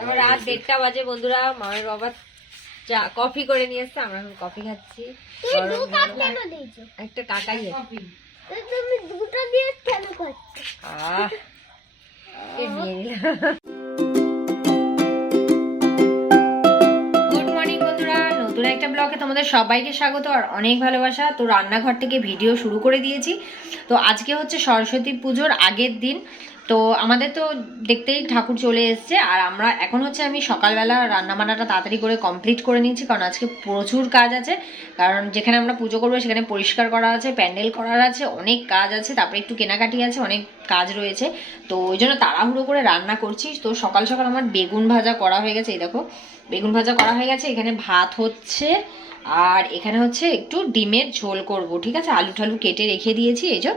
এখন রাত দেড়টা বাজে বন্ধুরা। মায়ের বাবা চা কফি করে নিয়ে এসছে। আমরা এখন কফি খাচ্ছি। একটা কাকাই তুমি দুটো দিয়ে কেন করছ ব্লগে তোমাদের সবাইকে স্বাগত আর অনেক ভালোবাসা। তো রান্নাঘর থেকে ভিডিও শুরু করে দিয়েছি। তো আজকে হচ্ছে সরস্বতী পুজোর আগের দিন। তো আমাদের তো দেখতেই ঠাকুর চলে এসছে, আর আমরা এখন হচ্ছে আমি সকালবেলা রান্নাবান্নাটা তাড়াতাড়ি করে কমপ্লিট করে নিয়েছি, কারণ আজকে প্রচুর কাজ আছে। কারণ যেখানে আমরা পুজো করব সেখানে পরিষ্কার করা আছে, প্যান্ডেল করার আছে, অনেক কাজ আছে, তারপরে একটু কেনাকাটি আছে, অনেক কাজ রয়েছে। তো ওই জন্য তাড়াহুড়ো করে রান্না করছি। তো সকাল সকাল আমার বেগুন ভাজা করা হয়ে গেছে, এই দেখো, বেগুন ভাজা করা হয়ে গেছে, এখানে ভাত হচ্ছে, আর এখানে হচ্ছে একটু ডিমের ঝোল করব, ঠিক আছে? আলু টালু কেটে রেখে দিয়েছি, এই যে।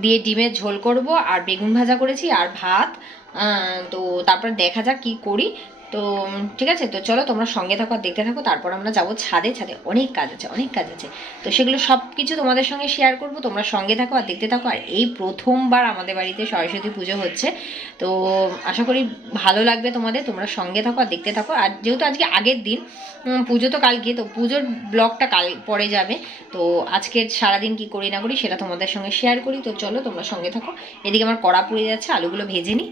দিয়ে ডিমের ঝোল করব, আর বেগুন ভাজা করেছি, আর ভাত। তো তারপর দেখা যাক কি করি। তো, ঠিক আছে? তো চলো তোমরা সঙ্গে থাকো আর দেখতে থাকো। তারপর আমরা যাব ছাদে। ছাদে অনেক কাজ আছে, অনেক কাজ আছে। তো সেগুলো সব কিছু তোমাদের সঙ্গে শেয়ার করব। তোমরা সঙ্গে থাকো আর দেখতে থাকো। আর এই প্রথমবার আমাদের বাড়িতে সরস্বতী পুজো হচ্ছে। তো আশা করি ভালো লাগবে তোমাদের। তোমরা সঙ্গে থাকো আর দেখতে থাকো। আর যেহেতু আজকে আগের দিন পুজো তো কালকে, তো পুজোর ব্লগটা কাল পরে যাবে। তো আজকের সারাদিন কি করি না করি সেটা তোমাদের সঙ্গে শেয়ার করি। তো চলো তোমরা সঙ্গে থাকো। এদিকে আমার কড়া পুড়ে যাচ্ছে, আলুগুলো ভেজে নিই।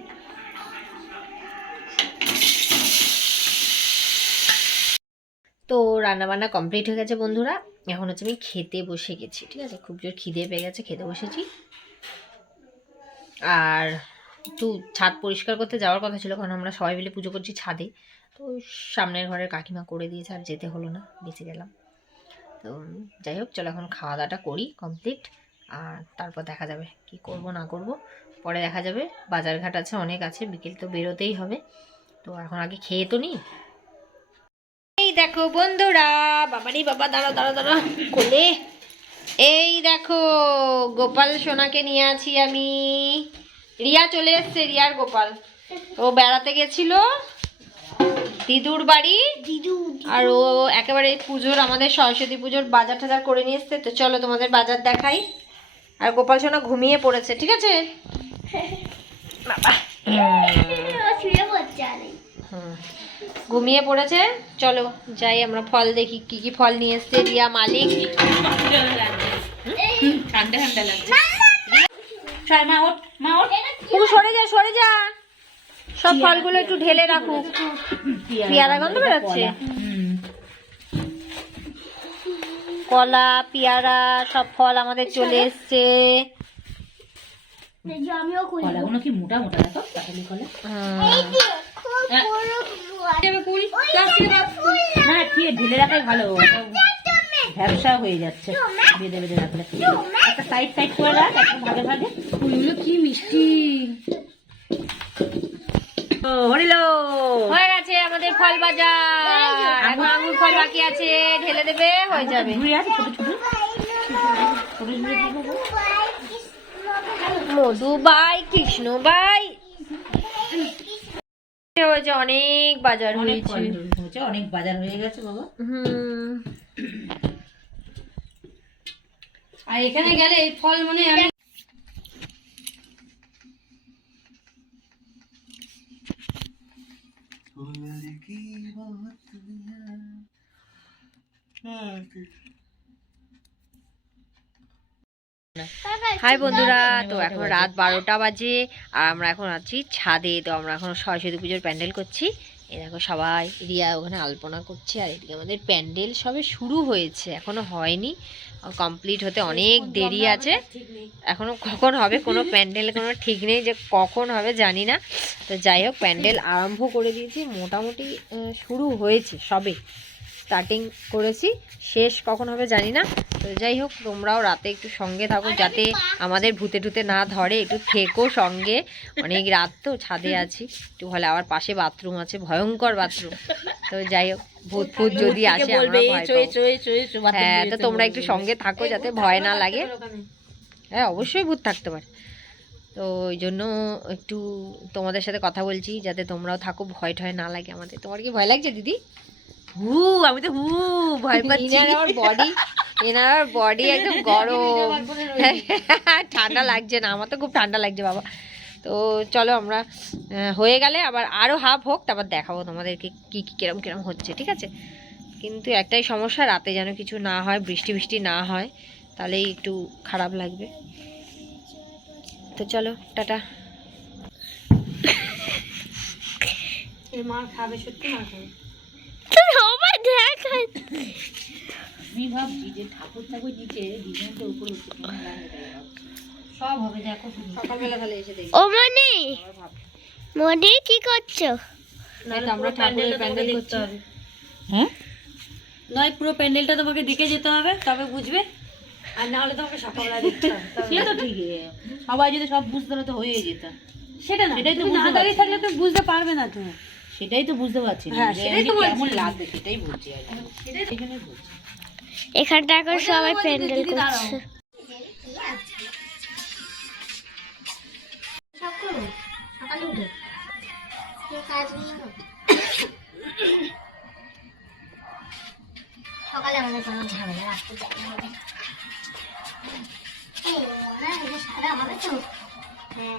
তো রান্নাবান্না কমপ্লিট হয়ে গেছে বন্ধুরা। এখন হচ্ছে আমি খেতে বসে গেছি, ঠিক আছে? খুব জোর খিদে পেয়ে গেছে, খেতে বসেছি। আর একটু ছাদ পরিষ্কার করতে যাওয়ার কথা ছিল, কারণ আমরা সবাই মিলে পুজো করছি ছাদে। তো সামনের ঘরের কাকিমা করে দিয়েছে, আর যেতে হলো না, বেঁচে গেলাম। তো যাই হোক, চলো এখন খাওয়া দাওয়াটা করি কমপ্লিট আর তারপর দেখা যাবে কি করব, না করব। পরে দেখা যাবে, বাজারঘাট আছে, অনেক আছে, বিকেল তো বেরোতেই হবে। তো এখন আগে খেয়ে তো নিই দেখো বন্ধুরা বাবারি বাবা দাঁড়া দাঁড়া দাঁড়া কোলে। এই দেখো গোপাল সোনাকে নিয়ে আছি আমি। রিয়া চলে এসছে রিয়ার গোপাল। ও বেড়াতে গেছিল দিদুর বাড়ি। দিদু আর ও একেবারে পুজোর আমাদের সরস্বতী পুজোর বাজার টাজার করে নিয়ে এসছে। তো চলো তোমাদের বাজার দেখাই। আর গোপাল সোনা ঘুমিয়ে পড়েছে ঠিক আছে? বাবা। ঘুমিয়ে পড়েছে। চলো যাই আমরা ফল দেখি কি কি ফল নিয়ে এসছে রিয়া মালিক। ঠান্ডা ঠান্ডা লাগছে। মা ওঠ মা ওঠ। একটু সরে যা সরে যা। সব ফলগুলো একটু ঢেলে রাখুক পেয়ারা গন্ধ বেরোচ্ছে? কলা পেয়ারা সব ফল আমাদের চলে। এসছে। আমিও কলাগুলো কি মোটা মোটা দেখো? কলা হুম। এই যে, খুব হ্যাঁ। বড় ফুল। না ঠিক ঢেলে রাখাই ভালো। ব্যবসা হয়ে যাচ্ছে। বেঁধে বেঁধে রাখলে। একটা সাইড সাইড করে রাখ একটা ভাগে ভাগে। ফুলগুলো কি মিষ্টি। হরিলো। হয়ে গেছে আমাদের ফল বাজার। এখন আঙুর ফল বাকি আছে ঢেলে দেবে হয়ে যাবে। আছে ছোট ছোট। হয়েছে অনেক বাজার হয়েছে। হয়েছে অনেক বাজার হয়ে গেছে বাবা। হুম। আর এখানে গেলে এই ফল মানে আমি হাই বন্ধুরা তো এখন রাত বারোটা বাজে আর আমরা এখন আছি ছাদে তো আমরা এখন সরস্বতী পুজোর প্যান্ডেল করছি। এই দেখো সবাই রিয়া ওখানে আলপনা করছে আর এদিকে আমাদের প্যান্ডেল সবে শুরু হয়েছে এখনও হয়নি। কমপ্লিট হতে অনেক দেরি আছে। এখনও কখন হবে কোনো প্যান্ডেল কোনো ঠিক নেই যে কখন হবে জানি না। তো যাই হোক প্যান্ডেল আরম্ভ করে দিয়েছি মোটামুটি শুরু হয়েছে সবে। স্টার্টিং করেছি। শেষ কখন হবে জানি না। তো যাই হোক তোমরাও রাতে একটু সঙ্গে থাকো যাতে আমাদের ভূতে টুতে না ধরে। একটু থেকো সঙ্গে। অনেক রাত তো ছাদে আছি। একটু হলে আবার পাশে বাথরুম আছে। ভয়ঙ্কর বাথরুম। তো যাই হোক ভূত ফুত যদি আসে আমরা ভয় পাবো। চয়ে চয়ে চয়ে বাথরুম হ্যাঁ তো তোমরা একটু সঙ্গে থাকো যাতে ভয় না লাগে। হ্যাঁ অবশ্যই ভূত থাকতে পারে। তো ওই জন্য একটু তোমাদের সাথে কথা বলছি যাতে তোমরাও থাকো। ভয় টয় না লাগে আমাদের। তোমার কি ভয় লাগছে দিদি? হু আমি তো হু ভয় পাচ্ছি। আমার বডি এনার বডি একদম গরম। ঠান্ডা লাগছে না আমার তো খুব ঠান্ডা লাগছে বাবা। তো চলো আমরা হয়ে গেলে আবার আরও হাফ হোক তারপর দেখাবো তোমাদেরকে কি কি কিরম কিরম হচ্ছে ঠিক আছে? কিন্তু একটাই সমস্যা রাতে যেন কিছু না হয় বৃষ্টি বৃষ্টি না হয় তাহলেই একটু খারাপ লাগবে। তো চলো টাটা। মার খাবে সত্যি মার খাবে। আমি ভাবছি যে ঠাকুর ঠাকুর নিচে ডিজাইনটা উপরে উঠছে। সব হবে দেখো সকালবেলা তাহলে এসে দেখি। ও মনি মনি কি করছ? এই আমরা ঠাকুরের প্যান্ডেল করছি। হ্যাঁ? নয় পুরো প্যান্ডেলটা তোমাকে দেখে যেতে হবে তবে বুঝবে। আর না হলে তোমাকে সকালবেলা দেখতে হবে। সে তো ঠিকই। সবাই যদি সব বুঝতে পারতো হয়ে যেত। সেটা না সেটাই তো না দাঁড়িয়ে থাকলে তুমি বুঝতে পারবে না তুমি। সেটাই তো বুঝতে পারছি না হ্যাঁ, সেটাই তো কেমন লাগবে সেটাই বলছি আর এখানটা এখন সবাই প্যান্ডেল করছে। সকালে আমাদের কোনো ঝামেলা রাখতে চাই আমাদের। এই, হবে তো? হ্যাঁ,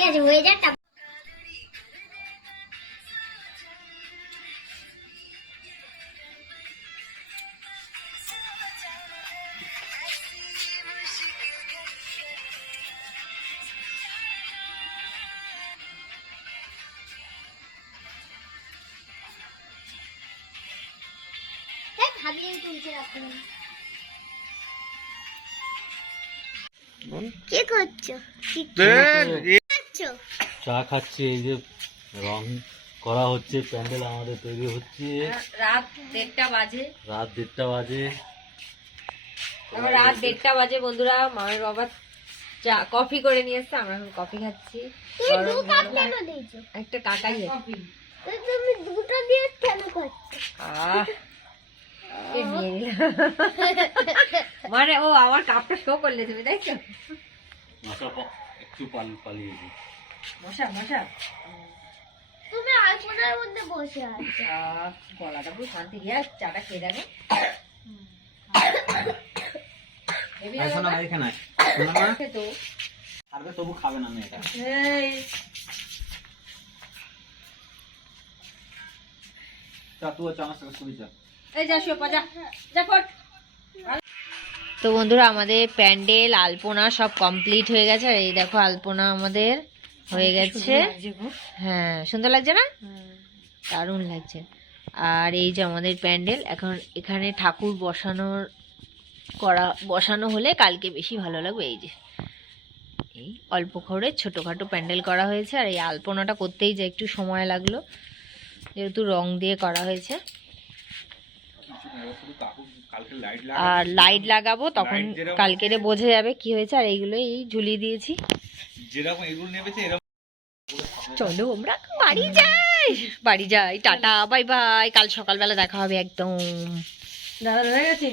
ঠিক আছে হ্যাঁ তুলতে রাখুন কি করছ? চা খাচ্ছি এই যে রং করা হচ্ছে প্যান্ডেল আমাদের তৈরি হচ্ছে। রাত দেড়টা বাজে। রাত দেড়টা বাজে। রাত দেড়টা বাজে বন্ধুরা। মায়ের বাবা চা কফি করে নিয়ে এসছে আমরা এখন কফি খাচ্ছি। একটা কাকাই তুমি দুটো দিয়ে কেন। মানে ও আমার কাপটা শো করলে তুমি দেখছ মশা প- একটু পাল- পালিয়েছি মশা মশা তুমি আলপনার মধ্যে বসে আছো। গলাটা পুরো শান্তি। চাটা খেয়ে দেখো। খাবে তবু খাবে না মেয়েটা। ফট তো বন্ধুরা আমাদের প্যান্ডেল আলপনা সব কমপ্লিট হয়ে গেছে। আর এই দেখো আলপনা আমাদের হয়ে গেছে। হ্যাঁ সুন্দর লাগছে না? দারুণ লাগছে। আর এই যে আমাদের প্যান্ডেল এখন এখানে ঠাকুর বসানোর করা বসানো হলে কালকে বেশি ভালো লাগবে। এই যে এই অল্প করে ছোটোখাটো প্যান্ডেল করা হয়েছে আর এই আলপনাটা করতেই যে একটু সময় লাগল। যেহেতু রং দিয়ে করা হয়েছে। আর লাইট লাগাবো তখন কালকেরে বোঝা যাবে কি হয়েছে। আর এইগুলো এই ঝুলিয়ে দিয়েছি। যেরকম এগুলো এরকম চলো আমরা বাড়ি যাই। বাড়ি যাই টাটা বাই বাই কাল সকালবেলা দেখা হবে একদম। দাদা গেছে?